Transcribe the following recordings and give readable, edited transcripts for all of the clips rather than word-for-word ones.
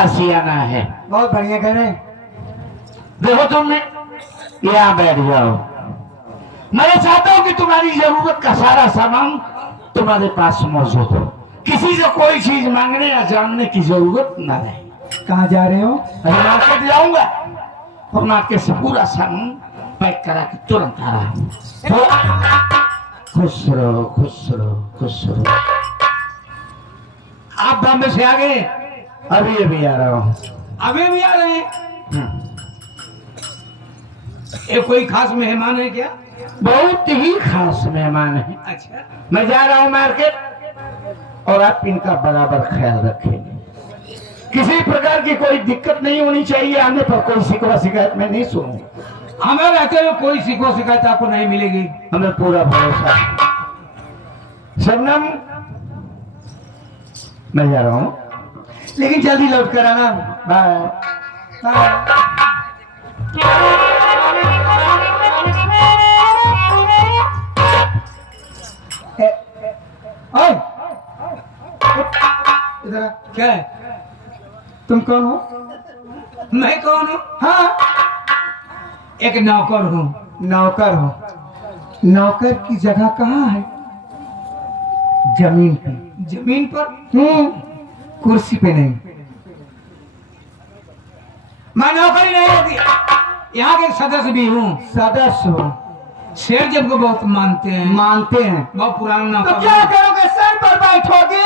आशियाना है। बहुत बढ़िया कह रहे। देखो तुमने यहाँ बैठ जाओ। मैं चाहता हूँ कि तुम्हारी जरूरत का सारा सामान तुम्हारे पास मौजूद हो, किसी से कोई चीज मांगने या जानने की जरूरत ना रहे। कहाँ जा रहे हो? अरे मार्केट जाऊंगा और मार्केट से पूरा सामान पैक करा के तुरंत आ रहा हूँ। खुश रहो, खुश रहो, खुश रहो। आप बॉम्बे से आ गए? अभी अभी आ रहा हूँ। अभी भी आ रहे हैं? ये कोई खास मेहमान है क्या? बहुत ही खास मेहमान है। अच्छा। मैं जा रहा हूँ मार्केट और आप इनका बराबर ख्याल रखेंगे। किसी प्रकार की कोई दिक्कत नहीं होनी चाहिए। आने पर कोई शिकवा शिकायत मैं नहीं सुनूंगा। हमें रहते हुए कोई शिकवा शिकायत आपको नहीं मिलेगी। हमें पूरा भरोसा है। शबनम, मैं जा रहा हूँ, लेकिन जल्दी लौट कर आना। बाय। इधर क्या है? तुम कौन हो? मैं कौन हूँ? हाँ, एक नौकर हूँ। नौकर हो? नौकर की जगह कहाँ है? जमीन पे। जमीन पर? कुर्सी पे नहीं। मैं नौकरी नहीं होगी, यहाँ के सदस्य भी हूँ। सदस्य हो? शेर जब को बहुत मानते हैं। मानते हैं? बहुत पुराना नौकर। तो क्या करोगे? सर पर बैठोगे?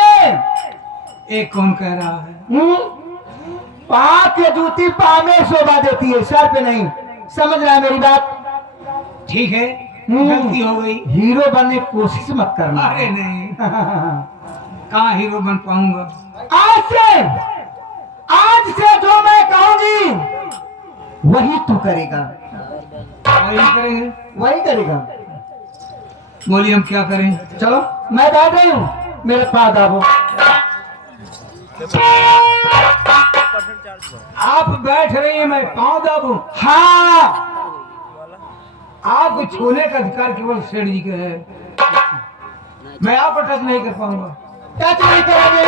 एक कौन कह रहा है? पाँव के जूती पाँव में शोभा देती है, सर पे नहीं। समझ रहा है मेरी बात? ठीक है, गलती हो गई। हीरो बनने की कोशिश मत करना। अरे नहीं। कहाँ हीरो बन पाऊंगा? आज से जो मैं कहूंगी वही तू करेगा। वही करेंगे? वही करेगा। बोलिए, हम क्या करें? चलो, मैं बैठ रही हूँ, मेरे पास आओ। आप बैठ रही हैं, मैं पाँव दाबूं? हाँ, आपको छूने का अधिकार केवल सेठ जी का है। मैं आप पर टच नहीं कर पाऊंगा। टच नहीं करोगे?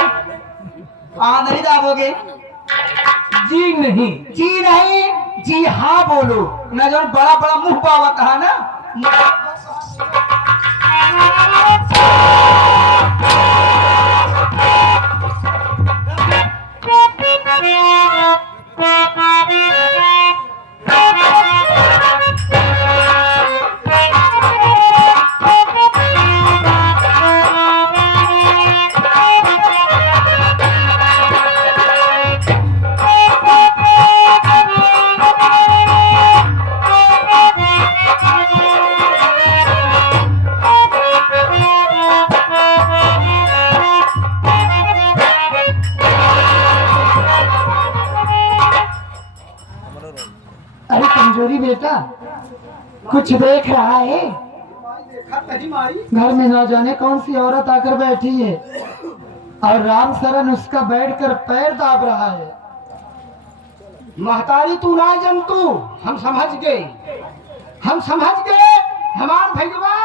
नहीं दाबोगे? जी नहीं। जी नहीं? जी हाँ बोलो ना। जो बड़ा बड़ा मुंह पावा कहा ना। अरे कमजोरी बेटा, कुछ देख रहा है? घर में ना जाने कौन सी औरत आकर बैठी है और राम सरन उसका बैठकर पैर दाब रहा है। महतारी तू ना जंतु, हम समझ गए, हम समझ गए। हमार भैया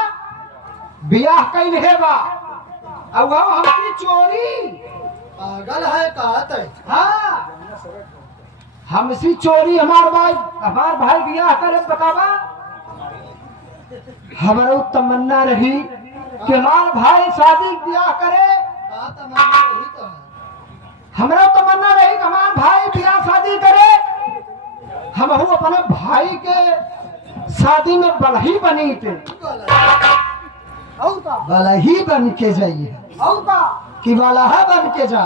ब्याह कैल है बा और वो हमकी चोरी। पागल है कहत है। हाँ, हमसी चोरी हमार भाई ब्याह करे। बतावा, हमारा तमन्ना रही कि हमार भाई शादी ब्याह करे। हमारा तमन्ना रही कि हमार भाई ब्याह शादी करे। हम अपने भाई के शादी में बलही बनी थे। बलही बन के जाइए कि बलहा बन के जा।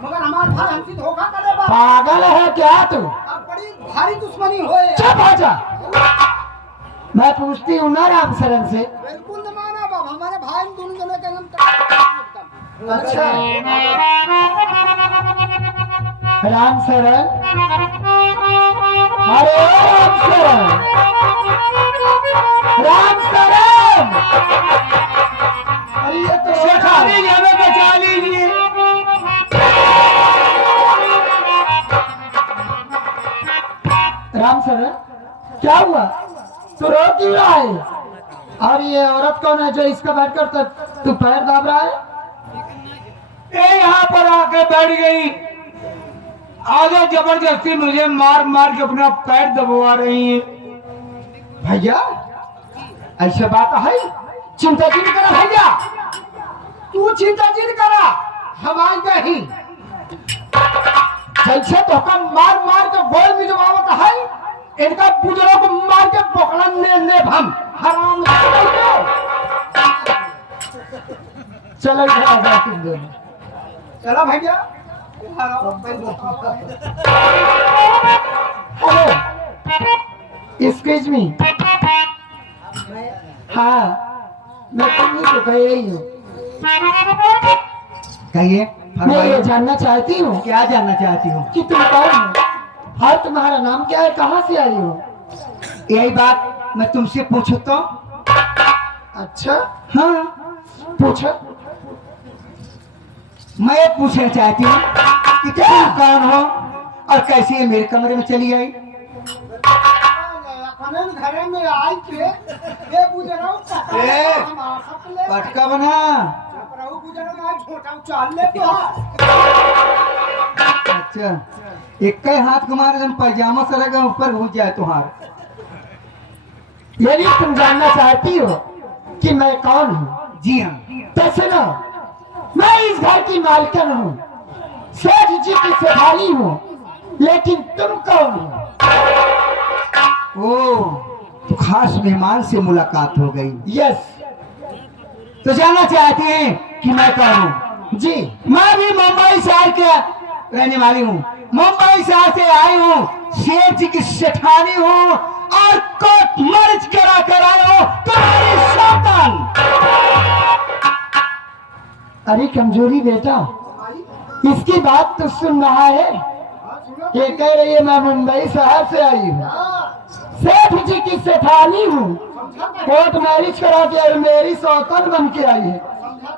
मगर हमारे भाई हमसे धोखा करे। पागल है क्या तू? अब बड़ी भारी दुश्मनी होए। चुप हो जा। मैं पूछती हूँ ना राम शरण से। बिल्कुल न माना बाबा, हमारे भाई दोनों जने का नाम। अच्छा, राम शरण। अरे राम शरण, राम शरण। अरे ये तो शेखा लीजिए, हमें बचा लीजिए। राम शरण, क्या हुआ? तू रो क्यों रहा है? और ये औरत कौन है जो इसका बैठकर तू पैर दाब रहा है? ये यहाँ पर आके बैठ गई आगे जबरदस्ती मुझे मार मार के अपना पैर दबवा रही है। भैया ऐसे बात है, चिंता जी करा भैया, तू चिंता जी करा, हम आ गए ही। जैसे तो हम मार मार के गोल में जमावत है, इनका बुजुर्गों को मार के पकड़न ने हम हराम चलो चलो भैया। Hello excuse me. हाँ मैं तुम्हें तो कह रही हूँ। कहिए। मैं ये जानना चाहती हूँ। क्या जानना चाहती हूँ? कि तुम कौन हो और तुम्हारा नाम क्या है, कहाँ से आई हो? यही बात मैं तुमसे पूछू तो? अच्छा हाँ पूछो। मैं पूछना चाहती हूँ कि तुम कौन हो और कैसे ये मेरे कमरे में चली आई? घर में आई के ये पटका बना। अच्छा एक हाथ तुम्हारे जब पैजामा सरेगा ऊपर घुस जाए तुम्हारे। यदि तुम जानना चाहती हो कि मैं कौन हूँ, जी हाँ। तो सुनो, मैं इस घर की मालकिन हूँ, सेठ जी की सेठानी हूँ, लेकिन तुम कौन हो? ओ तो खास मेहमान से मुलाकात हो गई। यस। तो जानना चाहती हैं कि मैं कौन हूँ? जी मैं भी मुंबई शहर के रहने वाली हूँ। मुंबई शहर से आई हूँ, सेठ जी की सेठानी हूँ और कोर्ट मर्ज करा कर आई हूँ तुम्हारी सौतन। अरे कमजोरी बेटा, इसकी बात तो सुन रहा है। ये कह रही है मैं मुंबई शहर से आई हूँ, सेठ जी की सेठानी हूँ, कोर्ट मैरिज करा के मेरी सौतन बन के आई है।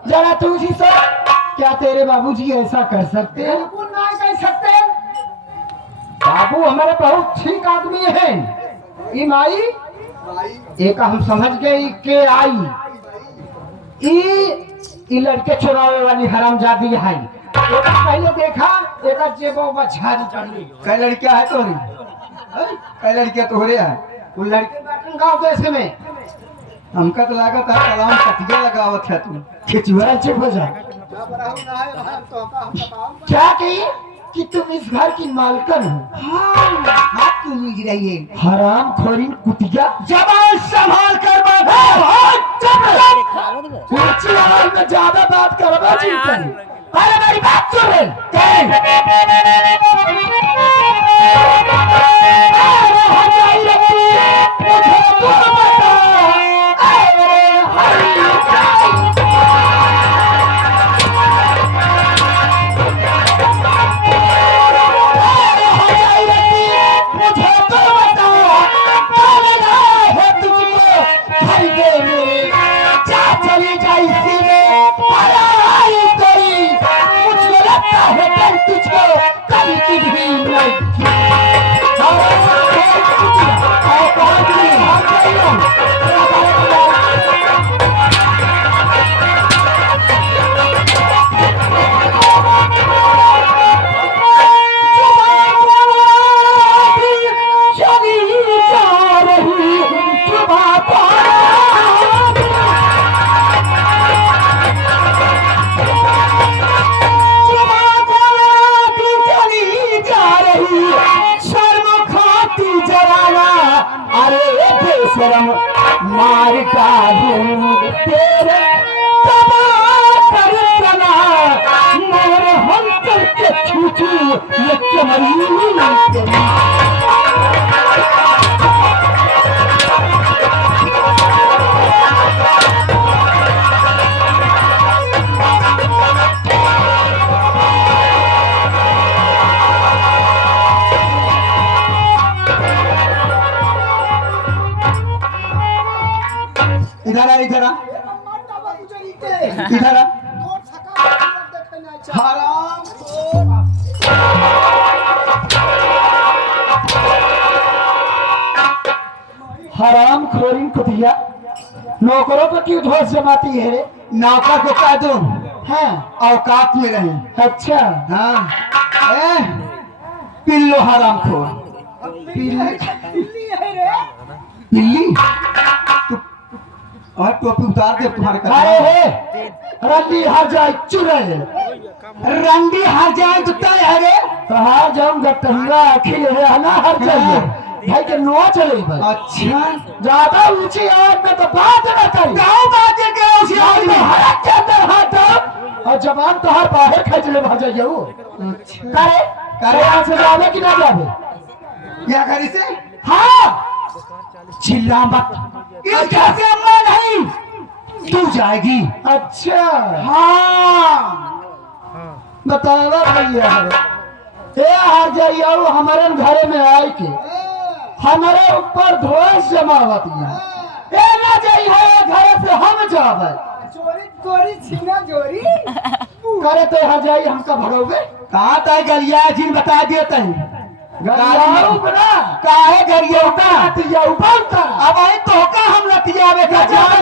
जरा तू जी सोच, क्या तेरे बाबूजी ऐसा कर सकते हैं? बिल्कुल नहीं कर सकते। बाबू हमारे बहुत ठीक आदमी है। माई एक हम समझ गए कि आई ई लड़के चुरावे वाली हरामजादी है। एक पहले देखा, एक जेबो बछारी चढ़ी। कई लड़कियां है तोरी? कई लड़कियां तोहरे है? वो लड़के बैठन गाँव देश में। हमका तो लागत है कलाम कटिया लगावत है तुम। खिचुआ चुप हो जा। क्या कही कि तुम इस घर की मालकन हो? हाँ बात तुम मिल रही है। हराम खोरी कुतिया, जबान संभाल कर बात। ऊंची आवाज में ज्यादा बात करवा चिंता। अरे मेरी बात सुन ले। मार का तेरे मोर हम करके छूचू ये चमरी। इधर आ इधर आ इधर आ। हराम हराम खोरी कुतिया, नौकरों पर क्यों धोस जमाती है रे? नौकर को कह दो हाँ औकात में रहे। अच्छा हाँ पिल्लो हराम खोर। पिल्ली पिल्ली और टोपी उतार दे तुम्हारे अरे हे रंडी हार जाए चुरे रंडी हार जाए तो तय है रे। तो हार जाऊंगा टंगा अखिल है ना हर जाइए भाई के नुआ चले भाई। अच्छा ज्यादा ऊंची आवाज में तो बात न करी। गाँव बात है क्या उसी आदमी में? हरक के अंदर हाथ डाल और जबान तो हर बाहर खींच ले भाजा जाऊ। अच्छा करे यहाँ से जावे कि ना जावे? क्या करी से? हाँ चिल्ला मत। इस घर से मैं नहीं, तू जाएगी। अच्छा हाँ बतावा भैया ए हार जाइए हमारे घरे में आए के हमारे ऊपर धोस जमावत ए ना जाई है घरे से हम जावे चोरी चोरी छीना चोरी करे तो यहाँ जाई हमका भरोगे कहाँ तय गलिया जिन बता दिए तय गरियाऊ बना काहे गरिया उता तिया उबालता अब आई तो का हम लतियावे का जावे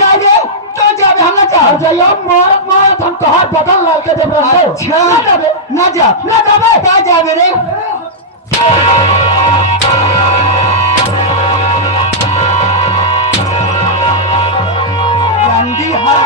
जावे तो जावे हम ना और जाइए मारत मारत हम तोहार बदल लाल के जब रहे अच्छा ना जावे ना जावे का जावे रे। रंडी हर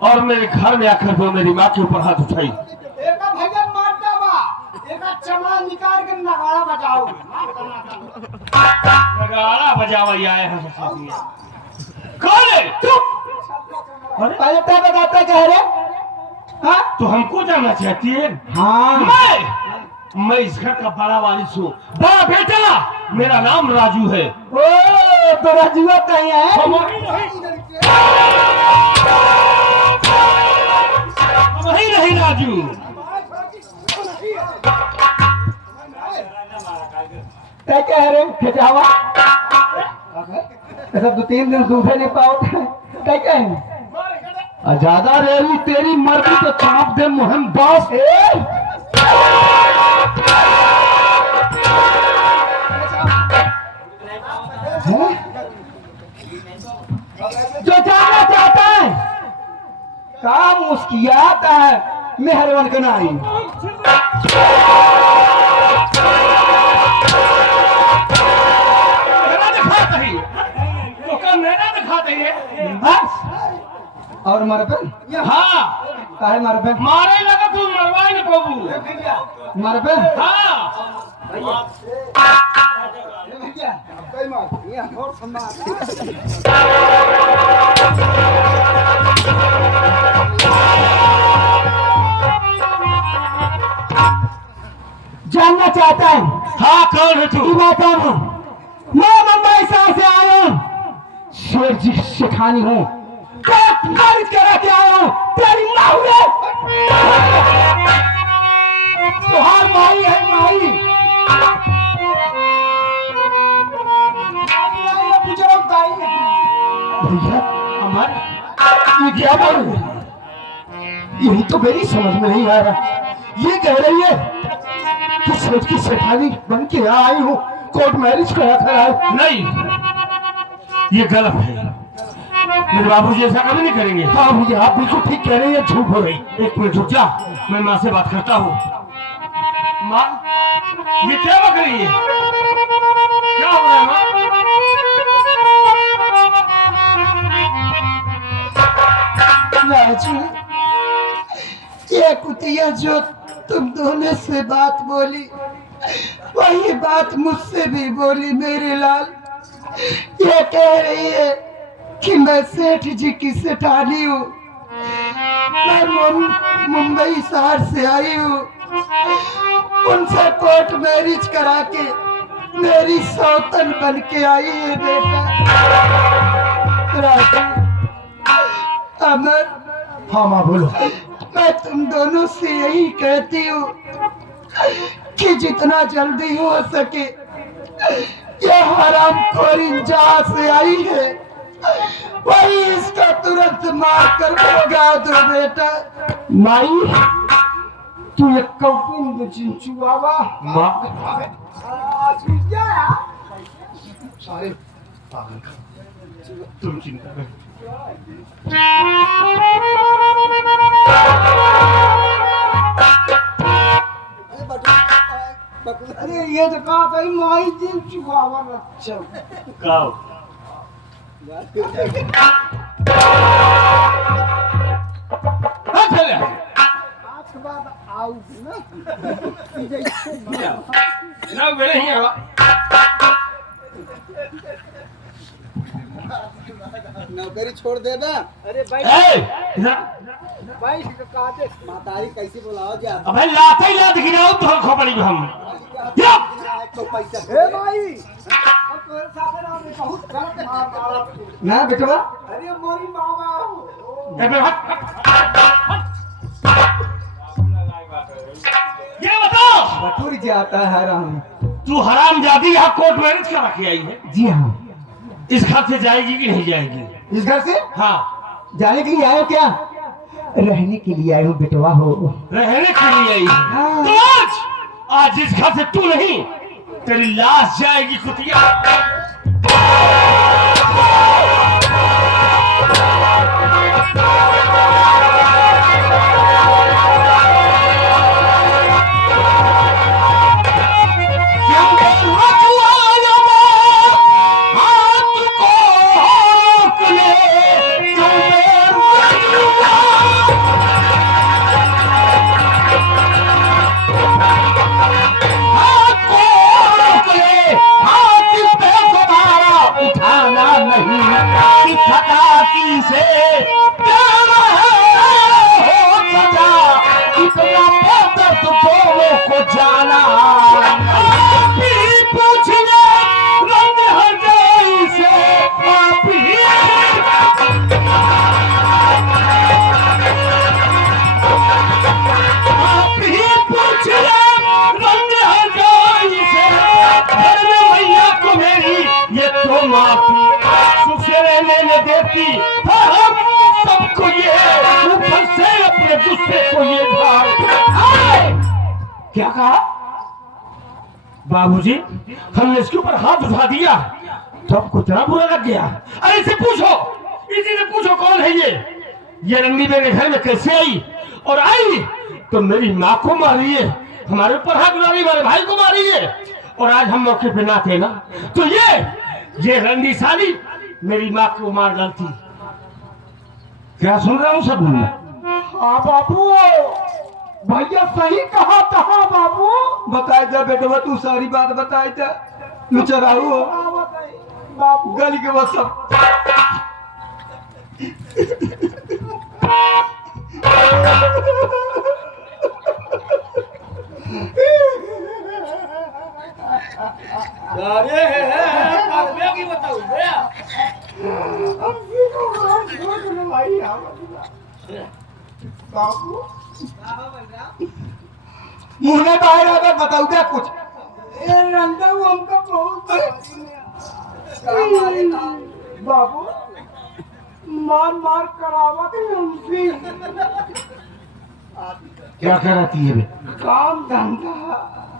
और मेरे घर में आकर वो मेरी माँ के ऊपर हाथ उठाई। एक भैया मारता बा एक चमड़ा निकाल के नगाड़ा बजाओ नगाड़ा बजावा आए हैं कौन है तू? पहले तय बताता कह रे। हाँ तो हमको जानना चाहती है? हाँ मैं इस घर का बड़ा वारिस हूँ, बड़ा बेटा। मेरा नाम राजू है। ओ तो राजुआ कहीं है? वही नहीं राजू। क्या कह रहे खिंचावा ऐसा 2-3 दिन सूखे नहीं पाओ क्या कहें? ज्यादा रेवी तेरी मर्जी तो चाप दे मुहिम बास जो जाना चाहता है काम मुस्कियाता है मेहरबान कनाई। और मारे पे हाँ काहे मारे पे मारे लगा तू मरवाई न बाबू मारे पे हाँ जानना चाहता है? हाँ कौन है तू? बताता हूँ मैं मुंबई शहर से आया हूँ शेर जी शेखानी हूँ खरीद के रखे आया हूँ तेरी माँ हुए तुहार माई है माई भैया अमर ये क्या बोल रही है? यही तो मेरी समझ में नहीं आ रहा। ये कह रही है कि सेठ की सेठानी बन के यहाँ आई हूँ कोर्ट मैरिज करा कर नहीं ये गलत है। मेरे बाबूजी ऐसा कभी नहीं करेंगे। हाँ भैया आप बिल्कुल ठीक कह रही है झूठ हो रही। एक मिनट रुक जा, मैं माँ से बात करता हूँ। माँ ये क्या बक रही है? क्या हो रहा है माँ? राजू ये कुतिया जो तुम दोनों से बात बोली वही बात मुझसे भी बोली मेरे लाल। ये कह रही है कि मैं सेठ जी की सेठानी हूँ मैं मुंबई शहर से आई हूँ, उनसे कोर्ट मैरिज करा के मेरी सौतन बन के आई है बेटा। राजू, अमर, हाँ माँ बोलो। मैं तुम दोनों से यही कहती हूँ कि जितना जल्दी हो सके यह हरामखोरी जहाँ से आई है वही इसका तुरंत मार कर भगा दो बेटा। माई तू एक कौपिंद चिंचुआवा माँ सारे तुम चिंता करो। अरे ये तो कहा भाई माई चिंचुआवा बच्चा काओ चले आज के बाद आओ ना ना बेरे ही आवा नौकरी छोड़ दे ना। अरे भाई ए ना भाई कहा दे मातारी कैसे बुलाओ जा अबे लाते ही लात गिराओ तो खोपड़ी में हम या तो पैसा ए भाई अब तोरे साथे ना मैं बहुत गलत मार मारा ना बेटवा अरे मोरी मामा ए बे ये बताओ बटुर जाता है राम। तू हरामजादी यहाँ कोर्ट मैरिज करा के आई है, जी हाँ, इस घर से जाएगी कि नहीं जाएगी? इस घर से हाँ जाने के लिए आए हो क्या? रहने के लिए आए हो बेटवा हो। रहने के लिए आई है। हाँ। तो आज इस घर से तू नहीं तेरी लाश जाएगी कुतिया। सबको ये ऊपर से अपने गुस्से को ये क्या कहा बाबूजी? हमने इसके ऊपर हाथ उठा दिया तो आपको इतना बुरा लग गया? अरे इसे पूछो, इसी से पूछो कौन है ये रंगी मेरे घर में कैसे आई? और आई तो मेरी माँ को मारी है, हमारे ऊपर हाथ उठाई, हमारे भाई को मारी है। और आज हम मौके पे ना थे ना तो ये रंगी साली मेरी माँ को मार डालती। क्या सुन रहा हूँ सब मैं? हाँ बाबू, भैया सही कहा था बाबू। बताए जा बेटवा, तू सारी बात बताए जा। लुचराऊ हो बाबू, गली के बस सब मुंह में बाहर आकर बताऊ क्या कुछ? हमका बहुत बाबू मार मार करावत हमसे। क्या कराती है बे? काम धंधा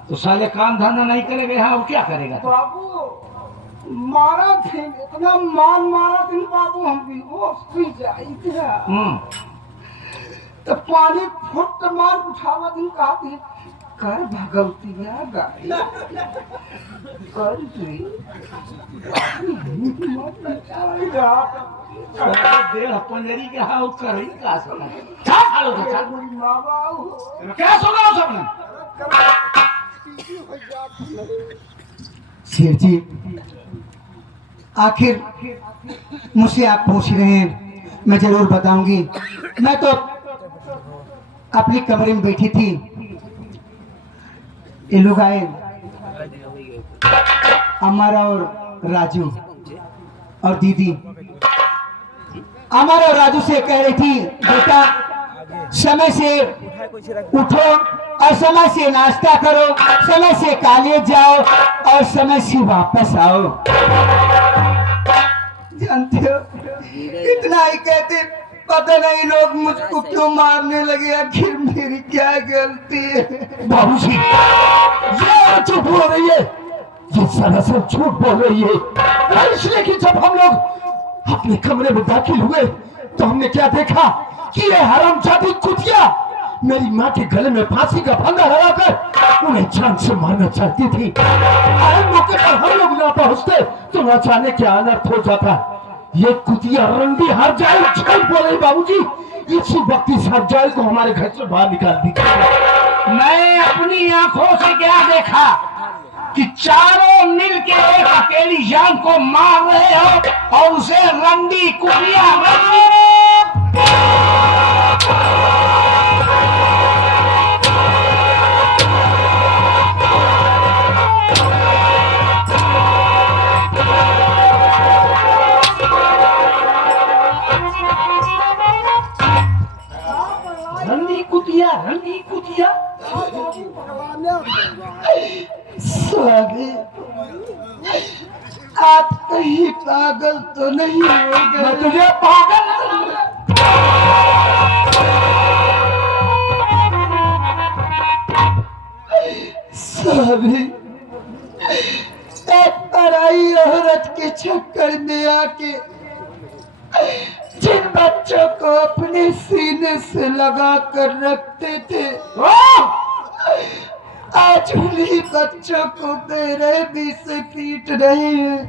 तो साले काम धंधा नहीं करेगा हाँ, वो क्या करेगा? बाबू मारा थे, इतना मार मारा थे बाबू, हम भी होश पी जाई थे। तो पानी फुट मार उठावा दिन कहा थे कर भगवतिया गाड़ी कर दी देह पंजरी के हाँ कर ही का सका क्या खालो तो चल क्या सुना सबने? शेर जी, आखिर मुझसे आप पूछ रहे हैं, मैं जरूर बताऊंगी। मैं तो अपनी कमरे में बैठी थी। ये लोग आए, अमर और राजू और दीदी। अमर और राजू से कह रही थी, बेटा समय से उठो और समय से नाश्ता करो, समय से कॉलेज जाओ और समय से वापस आओ। जानते हो, इतना ही कहते, पता नहीं लोग मुझको क्यों मारने लगे, आखिर मेरी क्या गलती है। बाबूजी ये चुप हो रही है, ये सरासर झूठ बोल रही है। इसलिए कि जब हम लोग अपने कमरे में दाखिल हुए तो हमने क्या देखा कि ये हरामजादी कुतिया मेरी माँ के गले में फांसी का फंदा लगाकर उन्हें जान से मारना चाहती थी। मौके पर हम लोग ना पहुंचते तो न जाने क्या अनर्थ हो जाता। ये कुतिया रंडी हर जाए झूठ बोले बाबूजी। इसी वक्त इस हर जाए को हमारे घर से बाहर निकाल दी। मैं अपनी आंखों से क्या देखा कि चारों मिल के एक अकेली जान को मार रहे हो और उसे रंडी कुतिया रंडी कुतिया स्वामी, आप कहीं पागल तो नहीं हो गए? मैं तुझे पागल स्वामी, एक पराई औरत के चक्कर में आके जिन बच्चों को अपने सीने से लगा कर रखते थे, आज उन्हीं बच्चों को बेरहमी से पीट रहे हैं।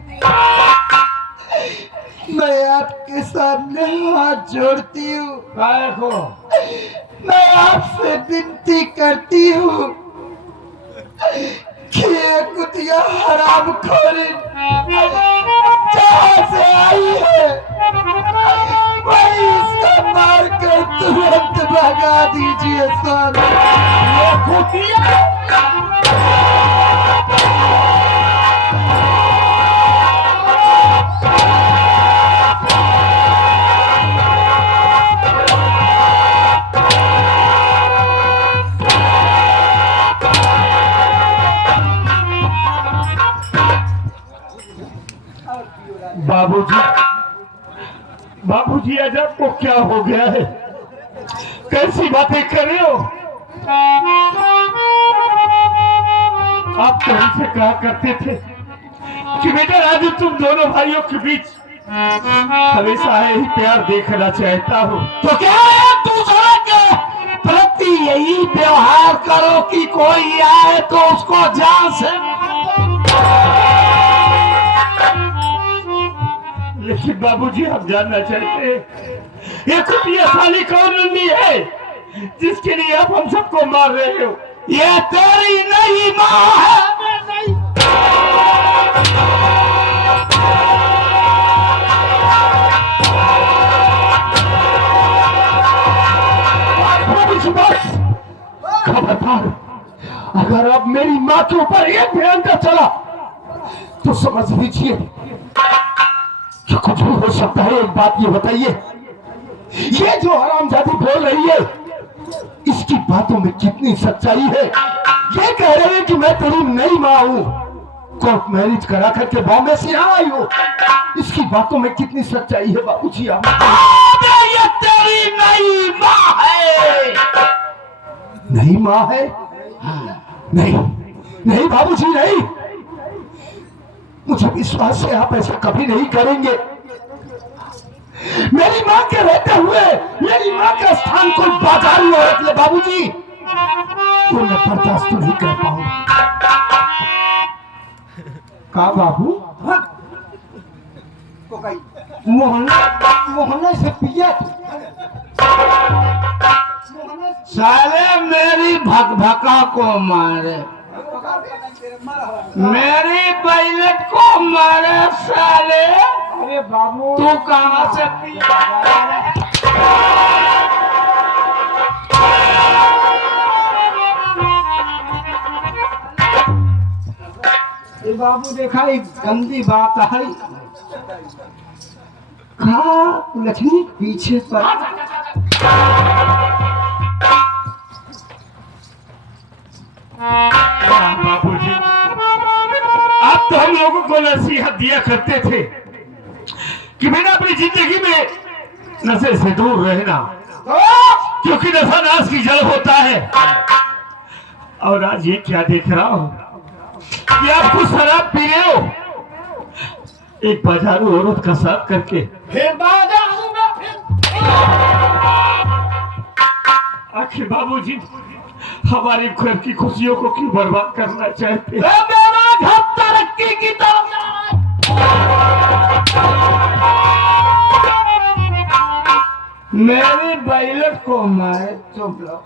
मैं आपके सामने हाथ जोड़ती हूँ, मैं आपसे विनती करती हूँ कि ये कुतिया हराम खोरी जहाँ से आई है वही इसका मार कर तुरंत भगा दीजिए स्वामी। ये कुतिया बाबूजी, बाबूजी आज आपको क्या हो गया है? कैसी बातें कर रहे हो? आप तो हमसे कहा करते थे कि बेटा राजू तुम दोनों भाइयों के बीच हमेशा यही प्यार देखना चाहता हूँ। तो क्या है दूसरे के प्रति यही व्यवहार करो कि कोई आए तो उसको जान से। लेकिन बाबूजी हम जानना चाहते हैं ये कुतिया साली कौन रंडी है जिसके लिए आप हम सबको मार रहे हो? ये तेरी नहीं माँ है। खबरदार, अगर अब मेरी माँ के ऊपर एक भी अंतर चला तो समझ लीजिए कि कुछ भी हो सकता है। एक बात ये बताइए, ये जो हरामजादी बोल रही है इसकी बातों में कितनी सच्चाई है? ये कह रहे हैं कि मैं तेरी नई माँ हूँ, कोर्ट मैरिज करा करके बॉम्बे से यहाँ आई हूँ। इसकी बातों में कितनी सच्चाई है बाबूजी? आप ये तेरी नई माँ है। नई माँ है? नहीं नहीं बाबूजी नहीं, मुझे विश्वास है आप ऐसा कभी नहीं करेंगे। मेरी माँ के रहते हुए मेरी माँ का स्थान कोई बाजारी औरत ले बाबूजी, तो मैं बर्दाश्त नहीं कर पाऊंगा। का बाबू? मोहल्ला से पिया साले मेरी भकभका को मारे, मेरी बैलेट को मारे साले। अरे बाबू, तू कहाँ से पिया? ये बाबू देखा एक गंदी बात है, खा लक्ष्मी पीछे पर बाबूजी, आप तो हम लोगों को नसीहत दिया करते थे कि बेटा अपनी जिंदगी में नशे से दूर रहना, क्योंकि नशा नाश की जड़ होता है। और आज ये क्या देख रहा हूं कि आप खुद शराब पी रहे हो, एक बाजारू औरत का साथ करके। फिर बाजार में आखिर बाबूजी हमारे घर की खुशियों को क्यों बर्बाद करना चाहते हैं? मेरा घर तरक्की की तरफ जा मेरी बैलट को मैं चुप लो,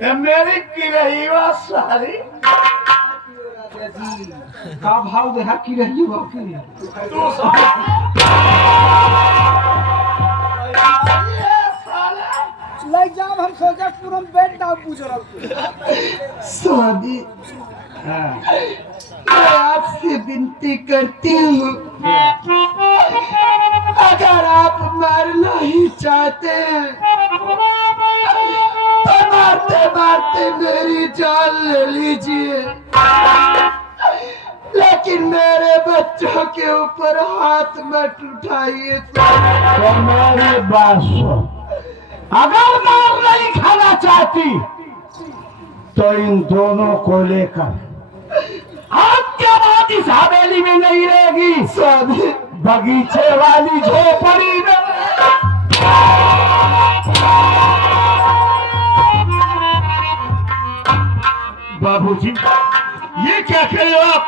रहा है। मेरी किरहीवा सारी का भाव देखा की रही हो की तू साले जाओ, हम सोचा पूरा बेड डाउन पूछ रहा स्वादी मैं आपसे विनती करती हूँ, अगर आप मरना ही चाहते हैं तो मारते मारते मेरी जान ले लीजिए, लेकिन मेरे बच्चों के ऊपर हाथ मत उठाइए। तो मेरी बात सुन, अगर मार नहीं खाना चाहती तो इन दोनों को लेकर आपके बाद इस हवेली में नहीं रहेगी, स्वामी बगीचे वाली झोपड़ी में। बाबूजी, ये क्या कह रहे हो आप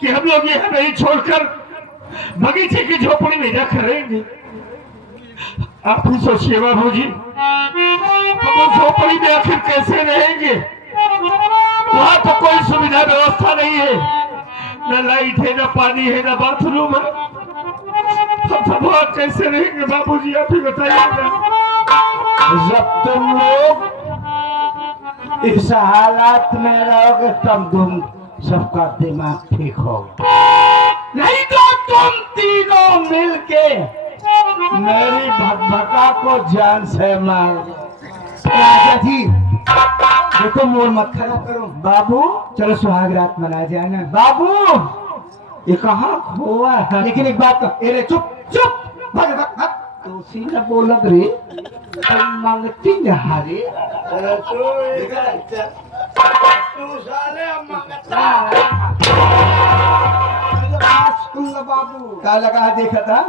कि हम लोग ये हवेली छोड़कर बगीचे की झोपड़ी में जाकर रहेंगे? आप ही सोचिए बाबूजी, हम उस झोपड़ी में आखिर कैसे रहेंगे? वहाँ तो कोई सुविधा व्यवस्था नहीं है, न लाइट है, न पानी है, न बाथरूम है। हम सब वहाँ कैसे रहेंगे बाबूजी, आप ही बताइएगा। जब तुम लोग इस हालात में रहोगे तब तुम सबका दिमाग ठीक होगा, नहीं तो तुम तीनों मिलके मेरी भगभका को जान से मार। राजा जी देखो, मोर मत खराब करो। बाबू चलो सुहाग रात मनाया जाए ना। बाबू, ये कहाँ खोआ है? लेकिन एक बात तो, अरे चुप चुप भाग भाग भाग। तो उसी ने बोला रे मांगती नहारे। तू साले बाबू का लगा देखा था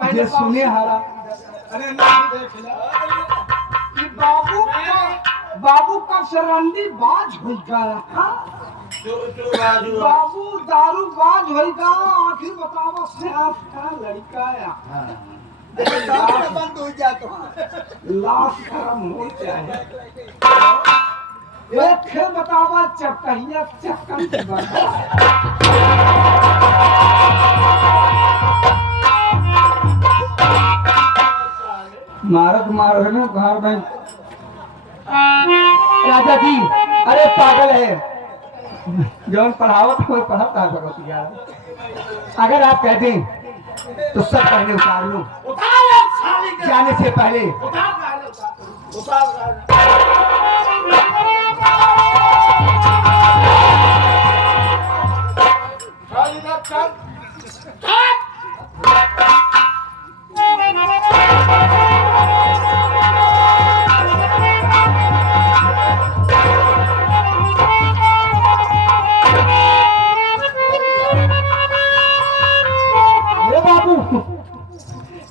पहले ये सुने हारा। अरे नहीं देख ला कि बाबू कब से रंडी बाज हुई का बाबू दारू बाज हुई का। आखिर बताओ से आपका लड़का या बंद हो जा लाश खत्म हो जाए। एक बतावा चपकहिया चक्कर मारत मार ना घर में। राजा जी अरे पागल है, जौन पढ़ावत कोई पढ़ाता है यार। अगर आप कहते तो सब पहले उतार लो, जाने से पहले।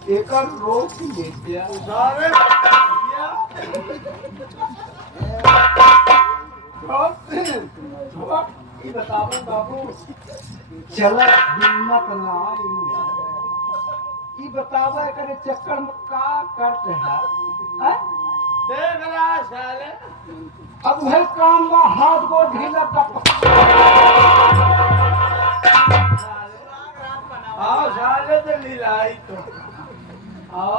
एक रोक ले दिया बताओ बाबू। चल हिम्मत ना ई बतावा करे चक्कर में का करते है? देख रहा साले अब है काम बा हाथ को ढीला कर। आओ साले तो लीलाई तो आओ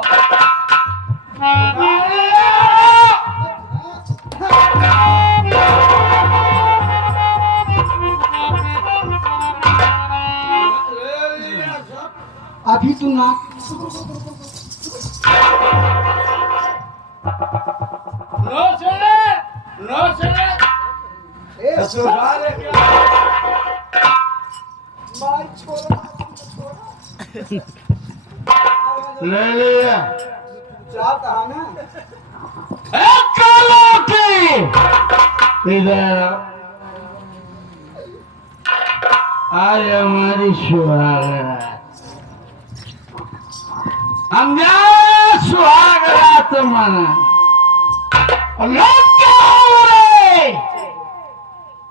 माँ नो चले नो चले ए ससुराल है क्या माई छोड़ा ले लिया जा कहा ना कालो की इधर आज हमारी सुहागरात हम जाए सुहागरात मना लोग क्या हो रहे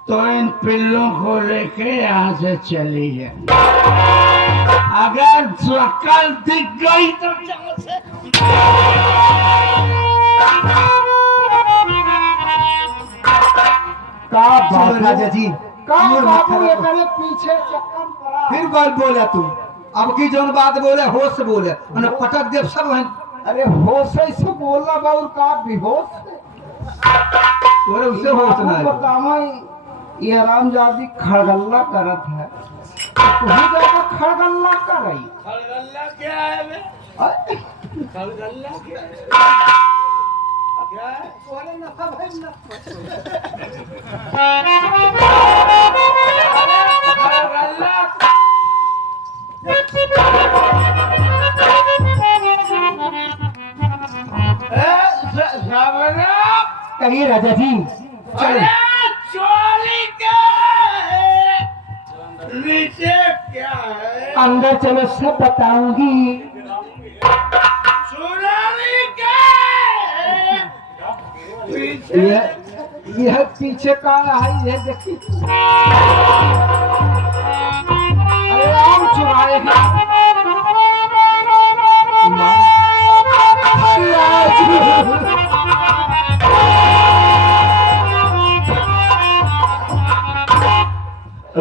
तो इन पिल्लों को लेके यहाँ से चली जाए अगर शक्ल दिख गई तो यहाँ से का चलो राजा जी का ये बाबू मत ये करो। करे पीछे चक्कर पड़ा फिर बात बोला तू अब की जोन बात बोले होश से बोले और पटक दे सब हैं अरे होश से बोलना बाबू का बेहोश से तोरे उससे होश ना बाबू है। बतावा ये हरामजादी खड़गल्ला करत है तू जाकर खड़गल्ला कर रही खलगल्ला क्या है बे? खलगल्ला क्या है? क्या है? बोले ना भाई ना खलगल्ला कहिए राजा जी अरे चोली के नीचे क्या है अंदर चलो सब बताऊंगी सोनाली के पीछे यह पीछे का है यह देखिए अरे आम चुराए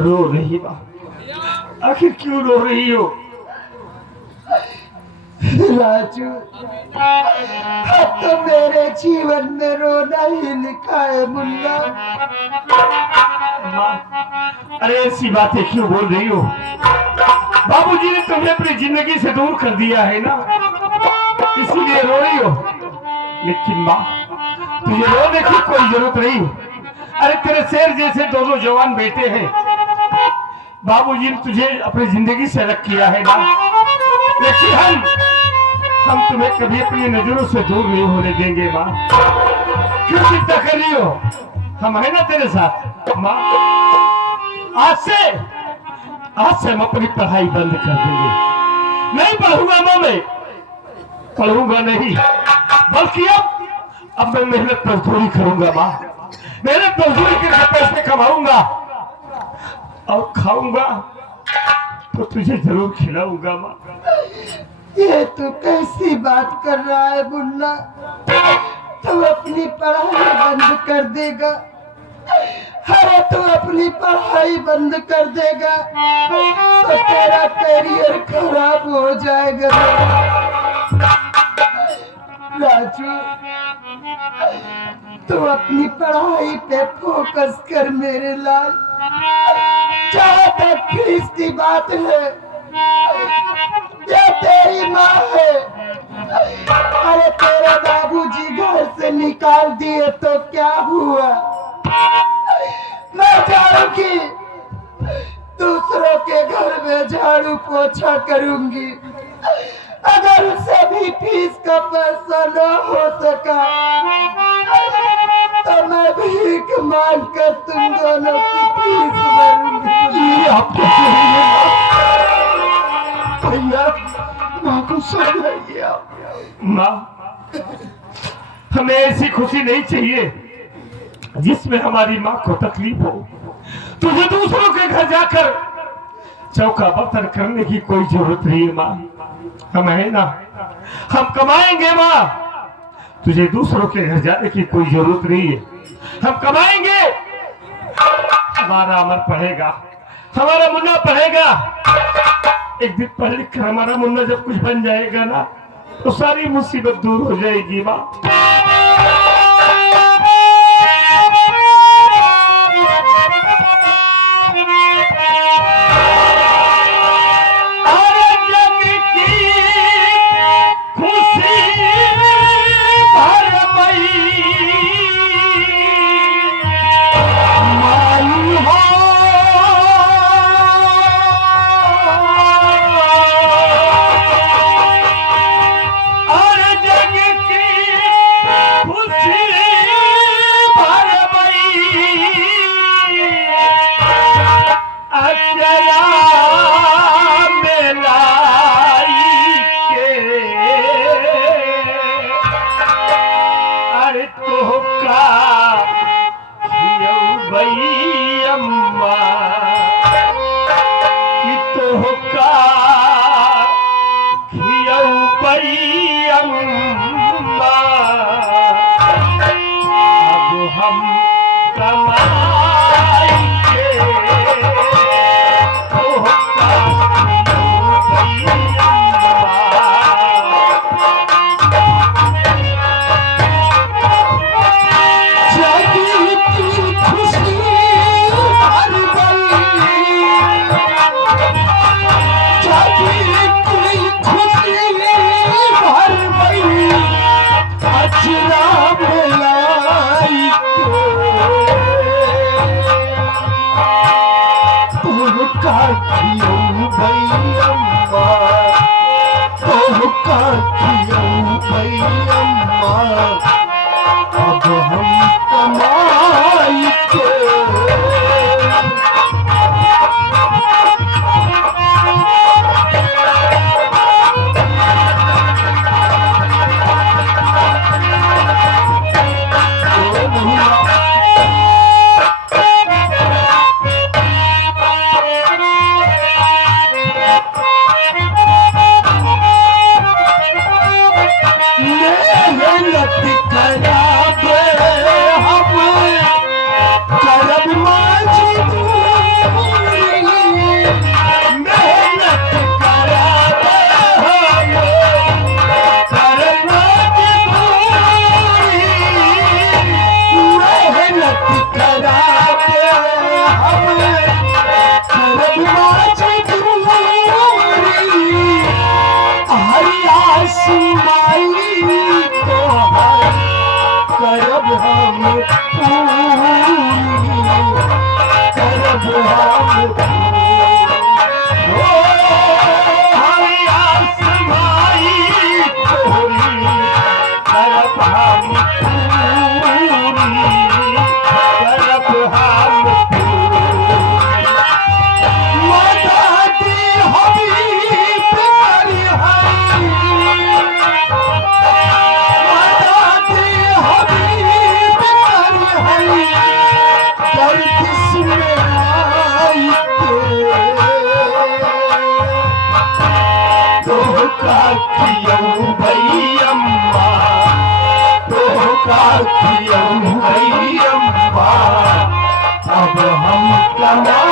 रो रही बा आखिर क्यों रो रही हो राजू अब तो मेरे जीवन में रोना ही लिखा है मुन्ना माँ, अरे ऐसी बातें क्यों बोल रही हो बाबूजी ने तुम्हें अपनी जिंदगी से दूर कर दिया है ना इसीलिए रो रही हो लेकिन माँ तुझे रोने की कोई जरूरत नहीं अरे तेरे शेर जैसे दोनों जवान बेटे हैं बाबूजी ने तुझे अपनी जिंदगी से अलग किया है ना लेकिन हम तुम्हें कभी अपनी नजरों से दूर नहीं होने देंगे माँ क्यों चिंता कर रही हो हम है ना तेरे साथ माँ आज से हम अपनी पढ़ाई बंद कर देंगे नहीं पढ़ूंगा माँ मैं पढ़ूंगा नहीं बल्कि अब मैं मेहनत मजदूरी करूंगा माँ मेहनत मजदूरी करके पैसे कमाऊंगा और खाऊंगा तो तुझे जरूर खिलाऊंगा माँ ये तू कैसी बात कर रहा है मुन्ना तू अपनी पढ़ाई बंद कर देगा अरे तू अपनी पढ़ाई बंद कर देगा तो तेरा करियर खराब हो जाएगा राजू तू अपनी पढ़ाई पे फोकस कर मेरे लाल जहाँ तक फीस की बात है ये तेरी माँ है अरे तेरे बाबूजी घर से निकाल दिए तो क्या हुआ मैं जाऊंगी दूसरों के घर में झाड़ू पोछा करूंगी अगर उससे भी फीस का पैसा न हो सका तो मैं भीख मांग कर तुम दोनों की फीस भरूंगी ये आपको भैया माँ को समझाइए आप माँ हमें ऐसी खुशी नहीं चाहिए जिसमें हमारी माँ को तकलीफ हो तुझे दूसरों के घर जाकर चौका बर्तन करने की कोई जरूरत नहीं है माँ हम है ना हम कमाएंगे माँ तुझे दूसरों के घर जाने की कोई जरूरत नहीं है हम कमाएंगे हमारा अमर पढ़ेगा हमारा मुन्ना पढ़ेगा एक दिन पढ़ लिख कर हमारा मुन्ना जब कुछ बन जाएगा ना तो सारी मुसीबत दूर हो जाएगी माँ अरे जग की भई अम्मा कि तोहका खियऊ भई अम्मा अब हम कमाई के तोहका खियऊ भई अम्मा अब हम कमाई के अब हम कमा